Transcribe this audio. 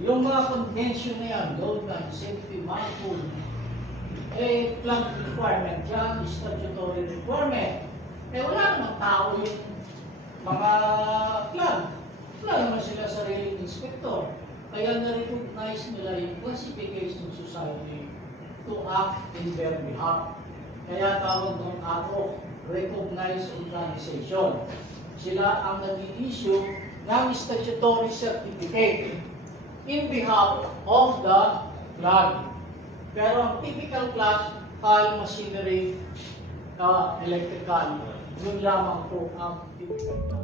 yung mga convention na yan, load gun, safety, manifold, flag requirement yan, statutory requirement. Wala namang tao yung mga flag. Wala naman sila sariling inspector. Kaya na-recognize nila yung classification society to act in their behalf. Kaya tawag ng ATO, Recognized Organization. Sila ang nag-i-issue ng statutory certificate in behalf of the flag. Pero ang typical class, high machinery, electrical, yun lamang po ang typical class.